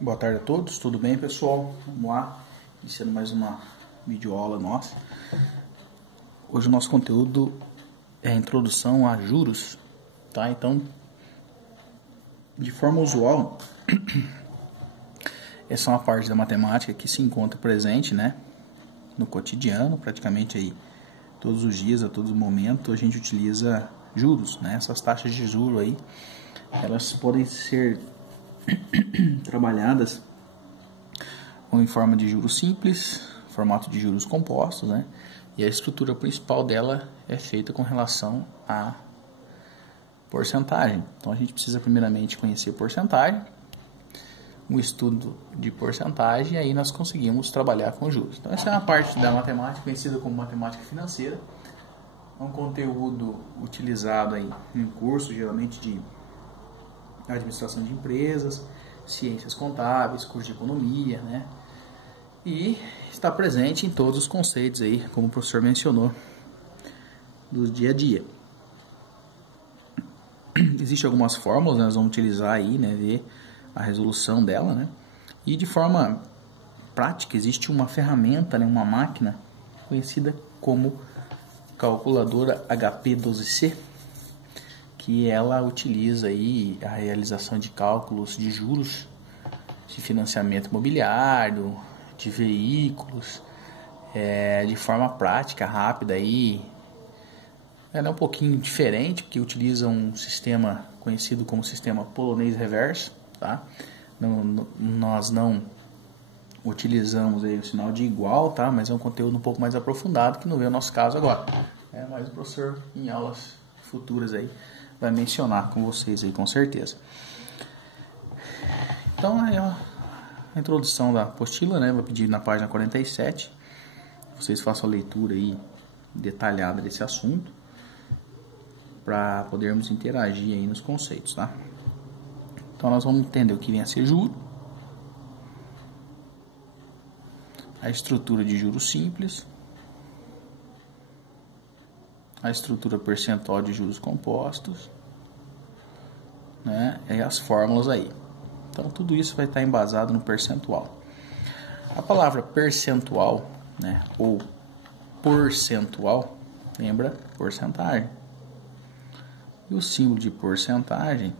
Boa tarde a todos, tudo bem, pessoal? Vamos lá, iniciando mais uma videoaula nossa. Hoje o nosso conteúdo é a introdução a juros, tá? Então, de forma usual, essa é uma parte da matemática que se encontra presente, né, no cotidiano, praticamente aí todos os dias, a todo momento, a gente utiliza juros, né? Essas taxas de juros aí, elas podem ser trabalhadas ou em forma de juros simples, formato de juros compostos, né? E a estrutura principal dela é feita com relação à porcentagem. Então a gente precisa primeiramente conhecer porcentagem, um estudo de porcentagem, e aí nós conseguimos trabalhar com juros. Então essa é uma parte da matemática conhecida como matemática financeira. É um conteúdo utilizado aí em cursos, geralmente de administração de empresas, ciências contábeis, curso de economia, né? E está presente em todos os conceitos aí, como o professor mencionou, do dia a dia. Existem algumas fórmulas, né? Nós vamos utilizar aí, né? Ver a resolução dela, né? E de forma prática existe uma ferramenta, né? Uma máquina conhecida como calculadora HP12C, que ela utiliza aí a realização de cálculos de juros, de financiamento imobiliário, de veículos, de forma prática, rápida aí. Ela é um pouquinho diferente, porque utiliza um sistema conhecido como sistema polonês reverso, tá? Nós não utilizamos aí o sinal de igual, tá? Mas é um conteúdo um pouco mais aprofundado, que não é o nosso caso agora. Mas o professor, em aulas futuras aí, vai mencionar com vocês aí, com certeza. Então, aí, ó, a introdução da apostila, né? Vou pedir na página 47, vocês façam a leitura aí detalhada desse assunto, para podermos interagir aí nos conceitos, tá? Então, nós vamos entender o que vem a ser juro, a estrutura de juros simples, a estrutura percentual de juros compostos, né? E as fórmulas aí. Então, tudo isso vai estar embasado no percentual. A palavra percentual, né, ou porcentual, lembra porcentagem. E o símbolo de porcentagem,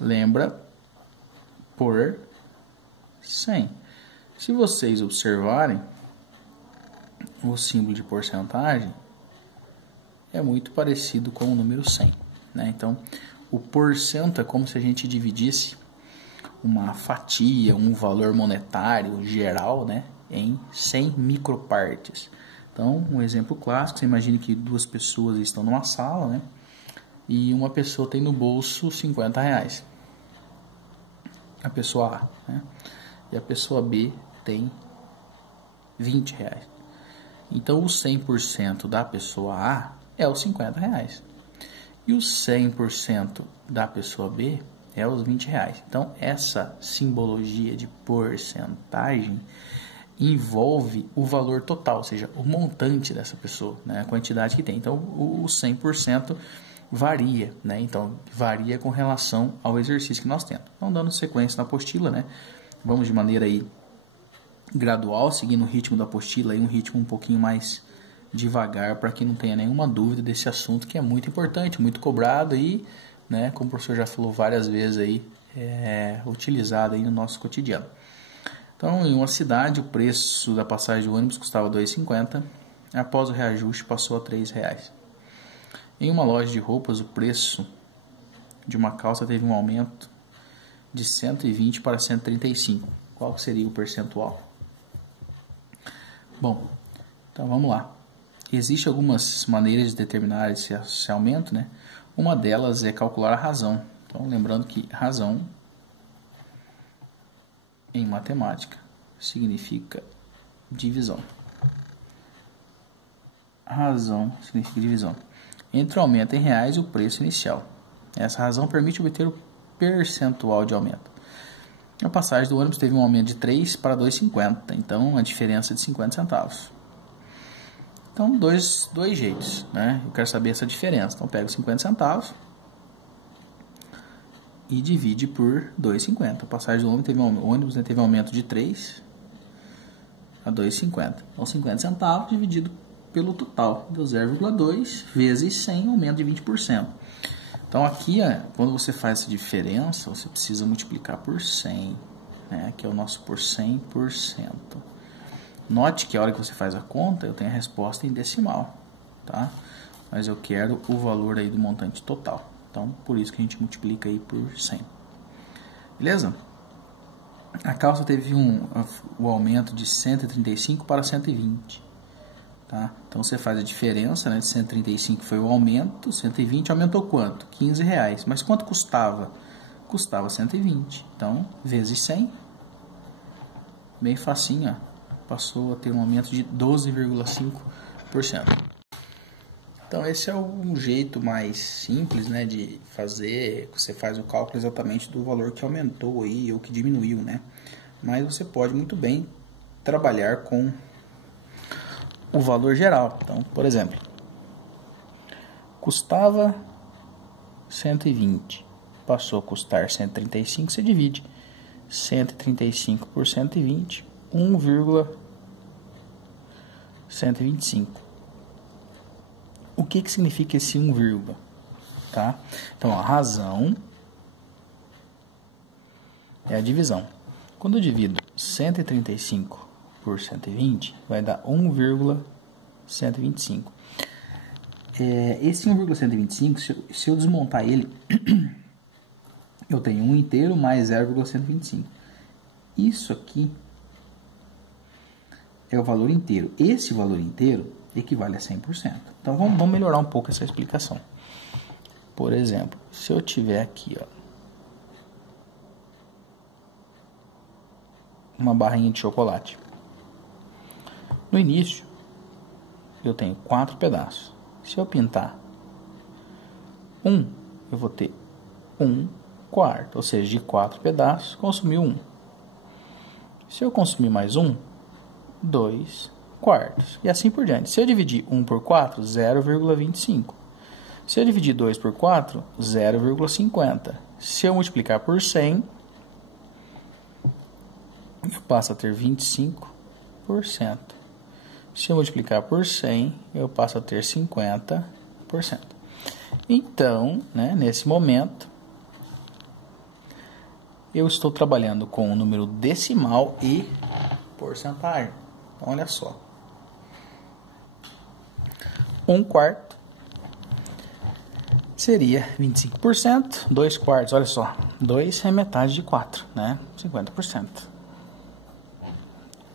lembra por 100. Se vocês observarem, o símbolo de porcentagem é muito parecido com o número 100, né? Então, o porcento é como se a gente dividisse uma fatia, um valor monetário geral, né, em 100 micropartes. Então, um exemplo clássico, você imagine que duas pessoas estão numa sala, né, e uma pessoa tem no bolso R$50. A pessoa A, né, e a pessoa B tem R$20. Então, o 100% da pessoa A é os R$50. E o 100% da pessoa B é os R$20. Então, essa simbologia de porcentagem envolve o valor total, ou seja, o montante dessa pessoa, né, a quantidade que tem. Então, o 100% varia, né? Então, varia com relação ao exercício que nós temos. Então, dando sequência na apostila, né, vamos de maneira aí gradual, seguindo o ritmo da apostila, aí um ritmo um pouquinho mais devagar, para que não tenha nenhuma dúvida desse assunto, que é muito importante, muito cobrado e, né, como o professor já falou várias vezes aí, utilizado aí no nosso cotidiano. Então, em uma cidade, o preço da passagem de ônibus custava R$ 2,50, após o reajuste passou a R$ 3,00. Em uma loja de roupas, o preço de uma calça teve um aumento de 120 para 135. Qual seria o percentual? Bom, então vamos lá. Existem algumas maneiras de determinar esse aumento, né? Uma delas é calcular a razão. Então, lembrando que razão em matemática significa divisão. Razão significa divisão entre o aumento em reais e o preço inicial. Essa razão permite obter o percentual de aumento. A passagem do ônibus teve um aumento de 3 para 2,50, então a diferença é de 50 centavos. Então, dois jeitos, né? Eu quero saber essa diferença. Então, pego 50 centavos e divide por 2,50. A passagem do ônibus teve um aumento de 3 a 2,50. Então, 50 centavos dividido pelo total. Deu 0,2 vezes 100, aumento de 20%. Então, aqui, quando você faz essa diferença, você precisa multiplicar por 100, né? Que é o nosso por 100%. Note que a hora que você faz a conta, eu tenho a resposta em decimal, tá? Mas eu quero o valor aí do montante total. Então, por isso que a gente multiplica aí por 100. Beleza? A calça teve o aumento de 135 para 120. Tá? Então, você faz a diferença, né? De 135 foi o aumento, 120 aumentou quanto? R$15. Mas quanto custava? Custava 120. Então, vezes 100. Bem facinho, ó. Passou a ter um aumento de 12,5%. Então, esse é um jeito mais simples, né, de fazer. Você faz o cálculo exatamente do valor que aumentou aí ou que diminuiu, né? Mas você pode muito bem trabalhar com o valor geral. Então, por exemplo, custava 120, passou a custar 135, você divide 135 por 120, 1,125. O que significa esse 1, tá? Então, a razão é a divisão. Quando eu divido 135 por 120, vai dar 1,125. Esse 1,125, se eu desmontar ele, eu tenho 1 inteiro mais 0,125. Isso aqui é o valor inteiro. Esse valor inteiro equivale a 100%. Então, vamos melhorar um pouco essa explicação. Por exemplo, se eu tiver aqui, ó, uma barrinha de chocolate. No início, eu tenho 4 pedaços. Se eu pintar eu vou ter 1/4, ou seja, de 4 pedaços, consumiu 1. Se eu consumir mais 2/4. E assim por diante. Se eu dividir 1 por 4, 0,25. Se eu dividir 2 por 4, 0,50. Se eu multiplicar por 100, eu passo a ter 25%. Se eu multiplicar por 100, eu passo a ter 50%. Então, né, nesse momento, eu estou trabalhando com o número decimal e porcentagem. Então, olha só. 1/4 seria 25%. 2/4, olha só. 2 é metade de 4, né? 50%.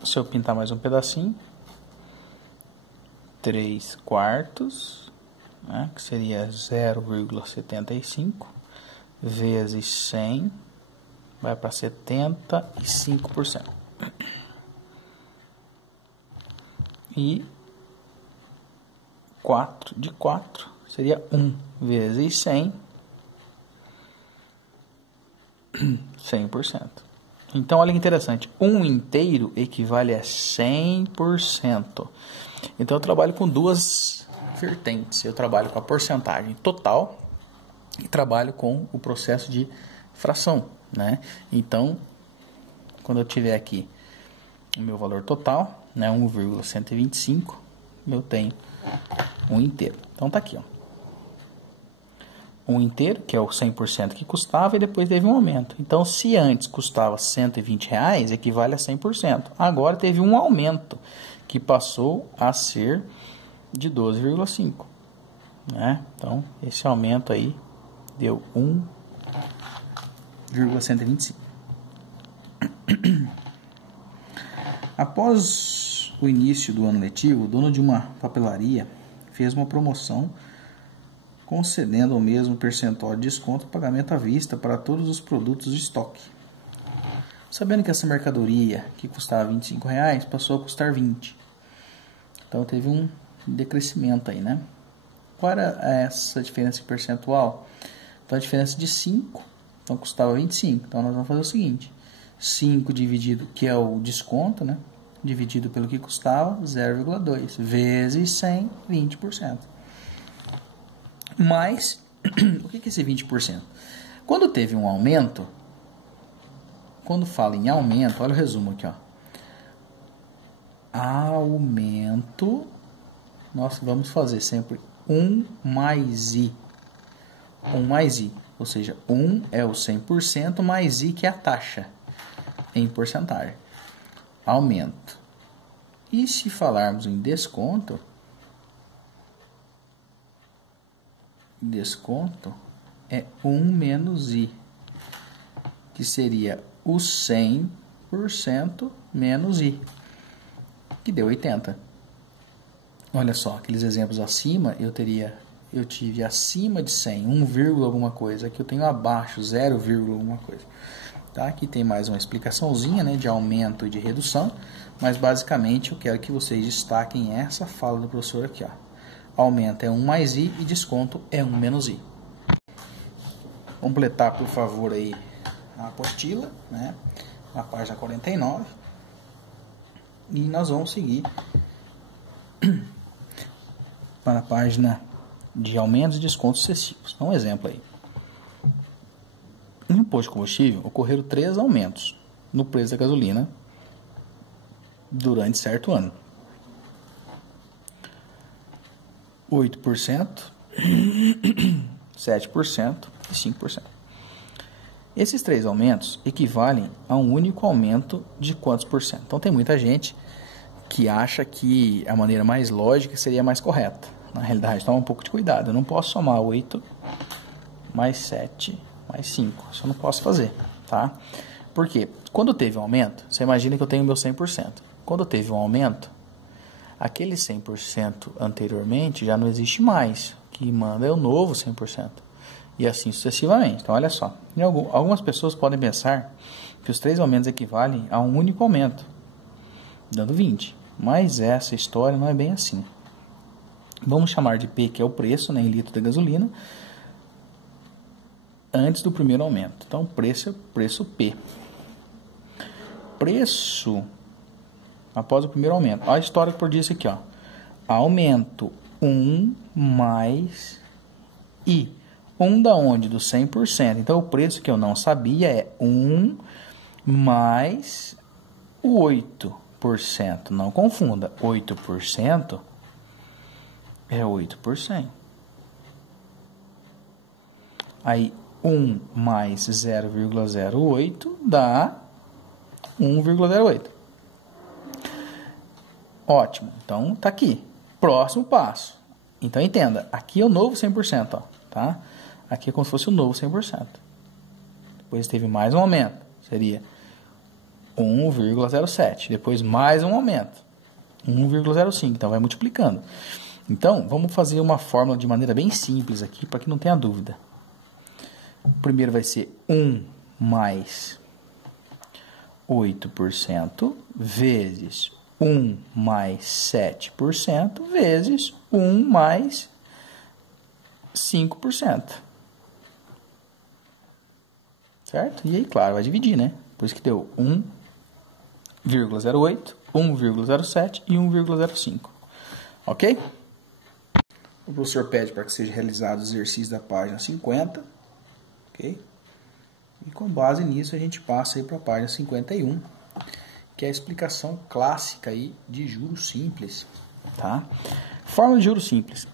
Se eu pintar mais um pedacinho, 3/4, né? Que seria 0,75 vezes 100, vai para 75%. E 4 de 4 seria 1 vezes 100, 100%. Então, olha que interessante. 1 inteiro equivale a 100%. Então, eu trabalho com duas vertentes. Eu trabalho com a porcentagem total e trabalho com o processo de fração, né? Então, quando eu tiver aqui o meu valor total, né, 1,125, eu tenho 1 inteiro. Então, tá aqui, ó. 1 inteiro, que é o 100% que custava, e depois teve um aumento. Então, se antes custava R$120, equivale a 100%. Agora teve um aumento, que passou a ser de 12,5. Né? Então, esse aumento aí deu 1,125. Após o início do ano letivo, o dono de uma papelaria fez uma promoção concedendo o mesmo percentual de desconto no pagamento à vista para todos os produtos de estoque. Sabendo que essa mercadoria, que custava R$25, passou a custar 20. Então teve um decrescimento aí, né? Qual era essa diferença percentual? Então a diferença de 5, então custava 25. Então nós vamos fazer o seguinte: 5 dividido, que é o desconto, né? dividido pelo que custava, 0,2, vezes 100, 20%. Mas, o que é esse 20%? Quando teve um aumento, quando fala em aumento, olha o resumo aqui, ó. Aumento, nós vamos fazer sempre 1 mais I. 1 mais I, ou seja, 1 é o 100% mais I, que é a taxa em porcentagem. Aumento. E se falarmos em desconto, é 1 menos I, que seria o 100% menos I, que deu 80. Olha só, aqueles exemplos acima, eu tive acima de 100, 1, alguma coisa. Aqui eu tenho abaixo, 0, alguma coisa. Tá? Aqui tem mais uma explicaçãozinha, né, de aumento e de redução, mas basicamente eu quero que vocês destaquem essa fala do professor aqui. Ó. Aumento é 1 mais I e desconto é 1 menos I. Completar, por favor, aí a apostila, né, na página 49. E nós vamos seguir para a página de aumentos e descontos sucessivos. Então, um exemplo aí. No posto de combustível, ocorreram 3 aumentos no preço da gasolina durante certo ano. 8%, 7% e 5%. Esses 3 aumentos equivalem a um único aumento de quantos por cento? Então, tem muita gente que acha que a maneira mais lógica seria mais correta. Na realidade, toma um pouco de cuidado. Eu não posso somar 8 mais 7 mais 5. Isso eu não posso fazer, tá? Por quê? Quando teve um aumento, você imagina que eu tenho meu 100%. Quando teve um aumento, aquele 100% anteriormente já não existe mais. O que manda é o novo 100%. E assim sucessivamente. Então, olha só. Algumas pessoas podem pensar que os 3 aumentos equivalem a um único aumento, dando 20. Mas essa história não é bem assim. Vamos chamar de P, que é o preço, né, em litro da gasolina, antes do primeiro aumento. Então, preço P. Preço após o primeiro aumento. Olha a história que eu disse aqui, ó. Aumento 1 mais I. 1 da onde? Do 100%. Então, o preço que eu não sabia é 1 mais o 8%. Não confunda. 8% é 8%. Aí, 1 mais 0,08 dá 1,08. Ótimo. Então, tá aqui. Próximo passo. Então, entenda. Aqui é o novo 100%, ó, tá? Aqui é como se fosse o novo 100%. Depois teve mais um aumento. Seria 1,07. Depois mais um aumento. 1,05. Então, vai multiplicando. Então, vamos fazer uma fórmula de maneira bem simples aqui, para que não tenha dúvida. O primeiro vai ser 1 mais 8% vezes 1 mais 7% vezes 1 mais 5%. Certo? E aí, claro, vai dividir, né? Por isso que deu 1,08, 1,07 e 1,05. Ok? O professor pede para que seja realizado o exercício da página 50. Ok? E com base nisso a gente passa aí para a página 51, que é a explicação clássica aí de juros simples. Tá? Fórmula de juros simples.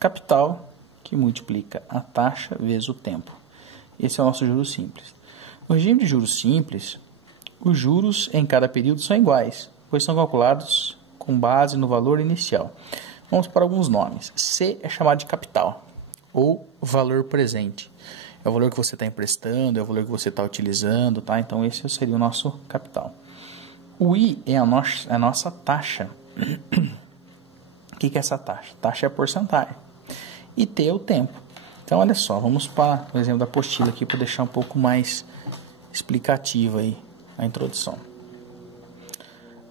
Capital que multiplica a taxa vezes o tempo. Esse é o nosso juros simples. No regime de juros simples, os juros em cada período são iguais, pois são calculados com base no valor inicial. Vamos para alguns nomes. C é chamado de capital, ou valor presente. É o valor que você está emprestando, é o valor que você está utilizando, tá? Então, esse seria o nosso capital. O I é a nossa taxa. O que é essa taxa? Taxa é a porcentagem. E T é o tempo. Então, olha só, vamos para o exemplo da apostila aqui para deixar um pouco mais explicativa aí a introdução.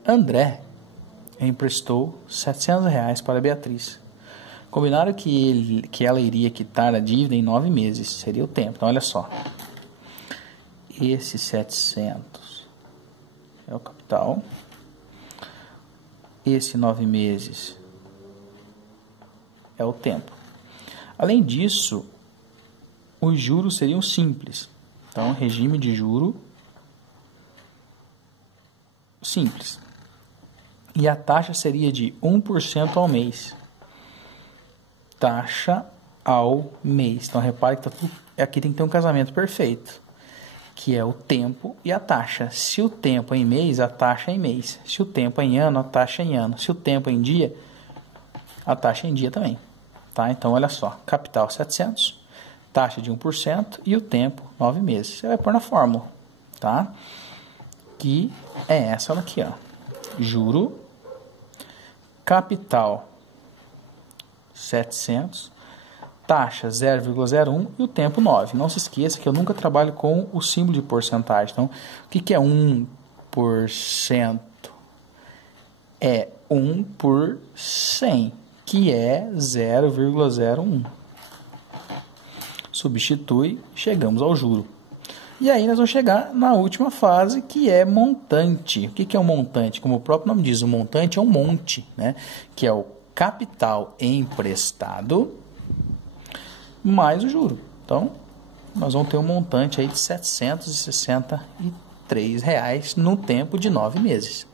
André emprestou R$700 para Beatriz. Combinaram que ela iria quitar a dívida em 9 meses. Seria o tempo. Então, olha só. Esses 700 é o capital. Esse 9 meses é o tempo. Além disso, os juros seriam simples. Então, regime de juro simples. E a taxa seria de 1% ao mês. Taxa ao mês. Então, repare que aqui tem que ter um casamento perfeito, que é o tempo e a taxa. Se o tempo é em mês, a taxa é em mês. Se o tempo é em ano, a taxa é em ano. Se o tempo é em dia, a taxa é em dia também. Tá? Então, olha só. Capital 700, taxa de 1% e o tempo 9 meses. Você vai pôr na fórmula. Tá? Que é essa aqui, ó. Juro, capital 700, taxa 0,01 e o tempo 9. Não se esqueça que eu nunca trabalho com o símbolo de porcentagem. Então, o que é 1%? É 1 por 100, que é 0,01. Substitui, chegamos ao juro. E aí nós vamos chegar na última fase, que é montante. O que é um montante? Como o próprio nome diz, o montante é um monte, né? Que é o capital emprestado mais o juro. Então, nós vamos ter um montante aí de R$ 763 no tempo de 9 meses.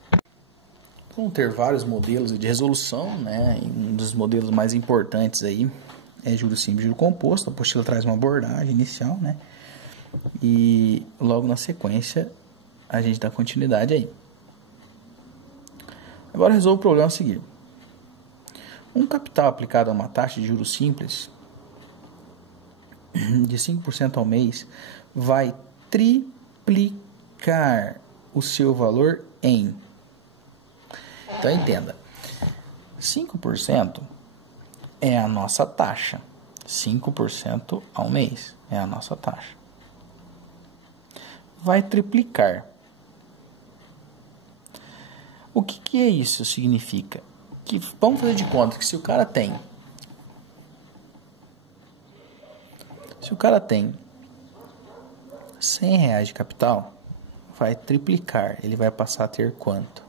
Vão ter vários modelos de resolução, né? Um dos modelos mais importantes aí é juros simples e juros compostos. A apostila traz uma abordagem inicial, né? E logo na sequência a gente dá continuidade aí. Agora resolve o problema seguinte. Um capital aplicado a uma taxa de juros simples de 5% ao mês vai triplicar o seu valor em... Então entenda, 5% é a nossa taxa. 5% ao mês é a nossa taxa. Vai triplicar. O que é isso? Significa que, vamos fazer de conta que se o cara tem R$100 de capital, vai triplicar. Ele vai passar a ter quanto?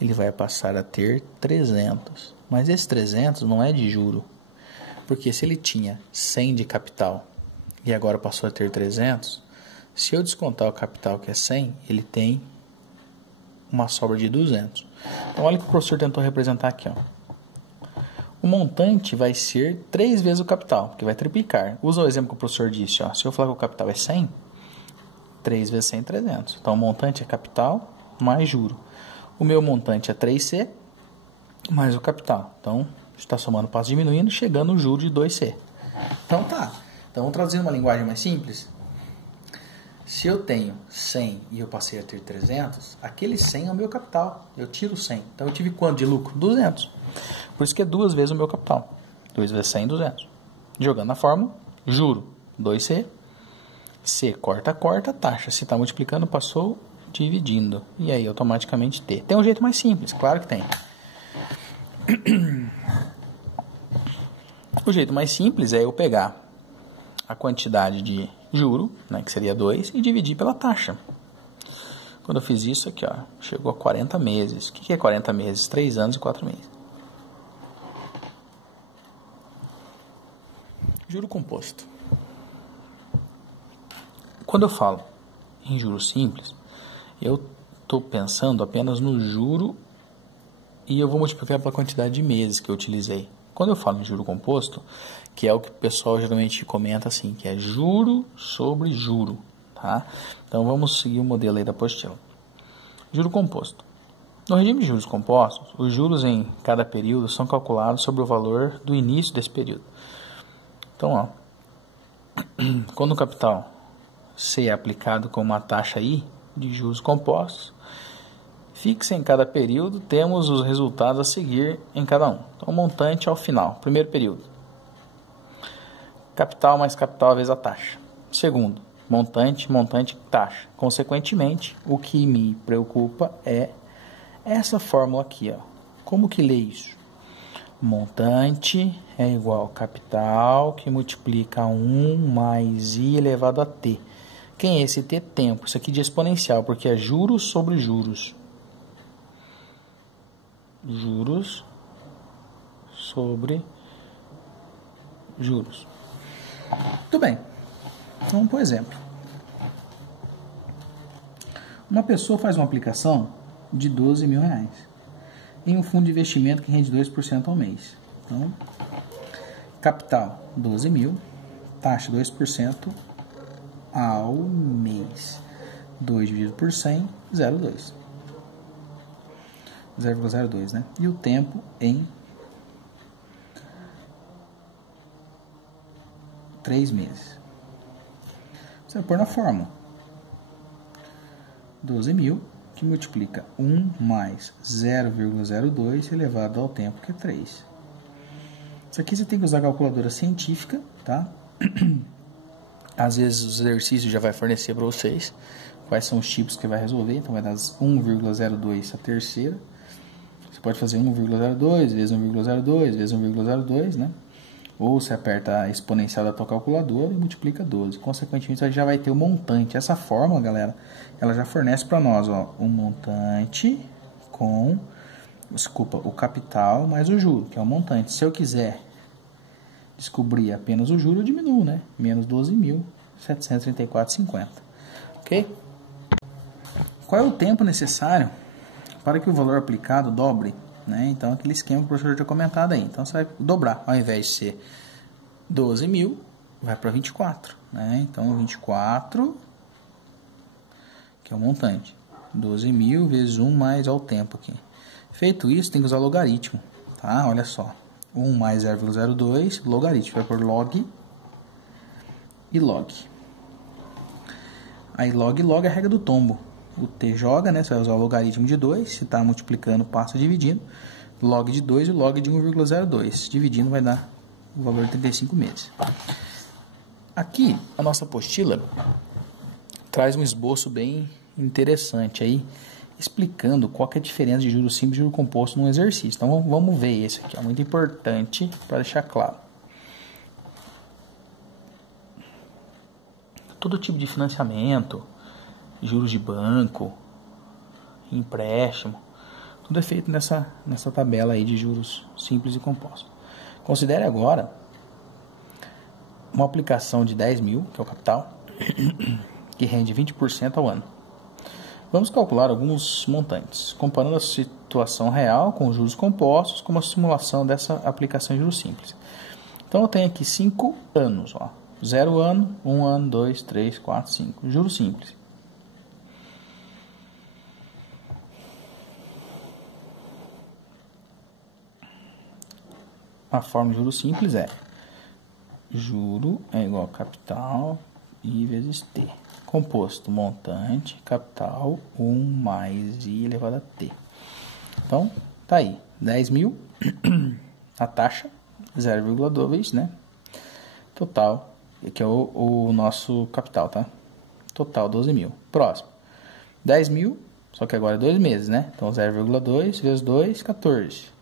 Ele vai passar a ter 300. Mas esse 300 não é de juro. Porque se ele tinha 100 de capital e agora passou a ter 300, se eu descontar o capital que é 100, ele tem uma sobra de 200. Então olha o que o professor tentou representar aqui, ó. O montante vai ser 3 vezes o capital, porque vai triplicar. Usa o exemplo que o professor disse, ó. Se eu falar que o capital é 100, 3 vezes 100 é 300. Então o montante é capital mais juro. O meu montante é 3C mais o capital. Então está somando, passa diminuindo, chegando o juro de 2C. Então tá. Então traduzindo uma linguagem mais simples, se eu tenho 100 e eu passei a ter 300, aquele 100 é o meu capital. Eu tiro 100. Então eu tive quanto de lucro? 200. Por isso que é 2 vezes o meu capital. 2 vezes 100, 200. Jogando na fórmula, juro, 2C. C corta, taxa. Se está multiplicando, passou dividindo. E aí automaticamente T. Tem um jeito mais simples, claro que tem. O jeito mais simples é eu pegar a quantidade de juro, né, que seria 2, e dividir pela taxa. Quando eu fiz isso aqui, ó, chegou a 40 meses. O que é 40 meses? 3 anos e 4 meses. Juro composto. Quando eu falo em juros simples, eu estou pensando apenas no juro e eu vou multiplicar pela quantidade de meses que eu utilizei. Quando eu falo em juro composto, que é o que o pessoal geralmente comenta assim, que é juro sobre juro, tá? Então vamos seguir o modelo aí da apostila. Juro composto. No regime de juros compostos, os juros em cada período são calculados sobre o valor do início desse período. Então, ó, quando o capital C é aplicado com uma taxa I de juros compostos, fixa em cada período, temos os resultados a seguir em cada um. Então, o montante ao final. Primeiro período. Capital mais capital vezes a taxa. Segundo, montante, taxa. Consequentemente, o que me preocupa é essa fórmula aqui, ó. Como que lê isso? Montante é igual a capital que multiplica 1 mais I elevado a T, Quem é esse T? Tempo. Isso aqui de exponencial, porque é juros sobre juros. Juros sobre juros. Tudo bem. Vamos por exemplo. Uma pessoa faz uma aplicação de R$12.000 em um fundo de investimento que rende 2% ao mês. Então, capital 12.000, taxa 2% ao mês. 2 dividido por 100, 0,2. 0,02, né? E o tempo em 3 meses. Você vai pôr na fórmula. 12.000 que multiplica 1 mais 0,02 elevado ao tempo, que é 3. Isso aqui você tem que usar a calculadora científica, tá? Às vezes o exercício já vai fornecer para vocês quais são os tipos que vai resolver. Então vai dar 1,02 a terceira. Você pode fazer 1,02 vezes 1,02 vezes 1,02, né? Ou você aperta a exponencial da tua calculadora e multiplica 12. Consequentemente, você já vai ter o montante. Essa fórmula, galera, ela já fornece para nós, ó, o montante com, o capital mais o juro, que é o montante. Se eu quiser descobrir apenas o juro, eu diminuo, né? Menos 12.734,50. Ok? Qual é o tempo necessário para que o valor aplicado dobre? Né? Então, aquele esquema que o professor tinha comentado aí. Então, você vai dobrar. Ao invés de ser 12.000, vai para 24. Né? Então, 24, que é o montante. 12.000 vezes 1 mais ao tempo aqui. Feito isso, tem que usar logaritmo. Tá? Olha só. 1 mais 0,02, logaritmo. Vai por log e log. Aí, log e log é a regra do tombo. O t joga, né? Você vai usar o logaritmo de 2. Se está multiplicando, passa dividindo. Log de 2 e log de 1,02. Dividindo vai dar o valor de 35 meses. Aqui, a nossa apostila traz um esboço bem interessante aí, explicando qual que é a diferença de juros simples e juros compostos num exercício. Então, vamos ver esse aqui. É muito importante para deixar claro. Todo tipo de financiamento, juros de banco, empréstimo, tudo é feito nessa tabela aí de juros simples e compostos. Considere agora uma aplicação de 10.000, que é o capital, que rende 20% ao ano. Vamos calcular alguns montantes, comparando a situação real com os juros compostos, como a simulação dessa aplicação de juros simples. Então eu tenho aqui 5 anos, ó. 0 ano, 1 ano, 2, 3, 4, 5. Juros simples. A forma de juros simples é juro é igual a capital I vezes T. Composto, montante, capital, 1 mais I elevado a T. Então, tá aí. 10.000, a taxa, 0,2, né? Total, que é o nosso capital, tá? Total, 12.000. Próximo. 10.000, só que agora é 2 meses, né? Então, 0,2 vezes 2, 14.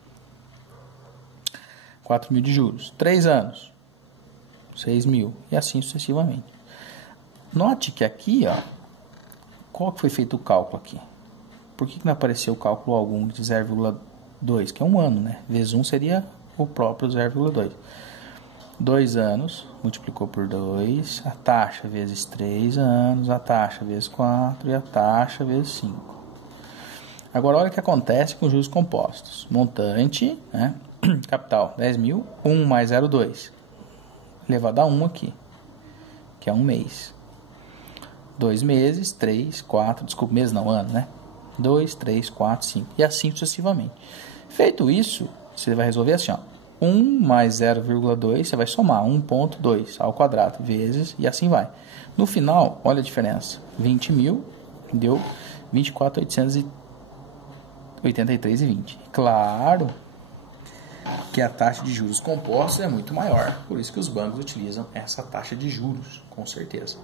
4.000 de juros. 3 anos, 6.000. E assim sucessivamente. Note que aqui, ó, qual que foi feito o cálculo aqui? Por que não apareceu o cálculo algum de 0,2? Que é um ano, né? Vezes 1 seria o próprio 0,2. 2 anos, multiplicou por 2, a taxa vezes 3 anos, a taxa vezes 4 e a taxa vezes 5. Agora, olha o que acontece com os juros compostos. Montante, né? Capital, 10.000, 1 mais 0,2. Elevado a 1 aqui, que é um mês. 2 meses, 3, 4, desculpa, mês não, ano, né? 2, 3, 4, 5. E assim sucessivamente. Feito isso, você vai resolver assim, ó. 1 mais 0,2, você vai somar 1,2 ao quadrado, vezes, e assim vai. No final, olha a diferença. 20.000 deu 24.883,20. Claro que a taxa de juros compostos é muito maior. Por isso que os bancos utilizam essa taxa de juros, com certeza.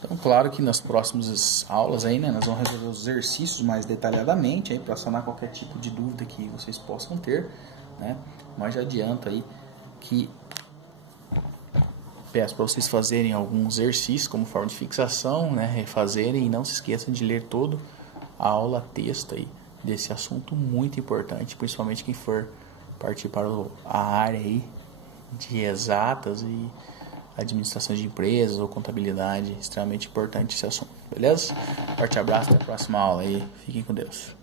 Então, claro que nas próximas aulas aí, né, nós vamos resolver os exercícios mais detalhadamente aí para sanar qualquer tipo de dúvida que vocês possam ter, né? Mas já adianto aí que Peço para vocês fazerem alguns exercícios como forma de fixação, né? Refazerem e não se esqueçam de ler todo a aula texto aí desse assunto muito importante, principalmente quem for partir para a área aí de exatas e administração de empresas ou contabilidade. Extremamente importante esse assunto, beleza? Forte abraço, até a próxima aula aí. Fiquem com Deus.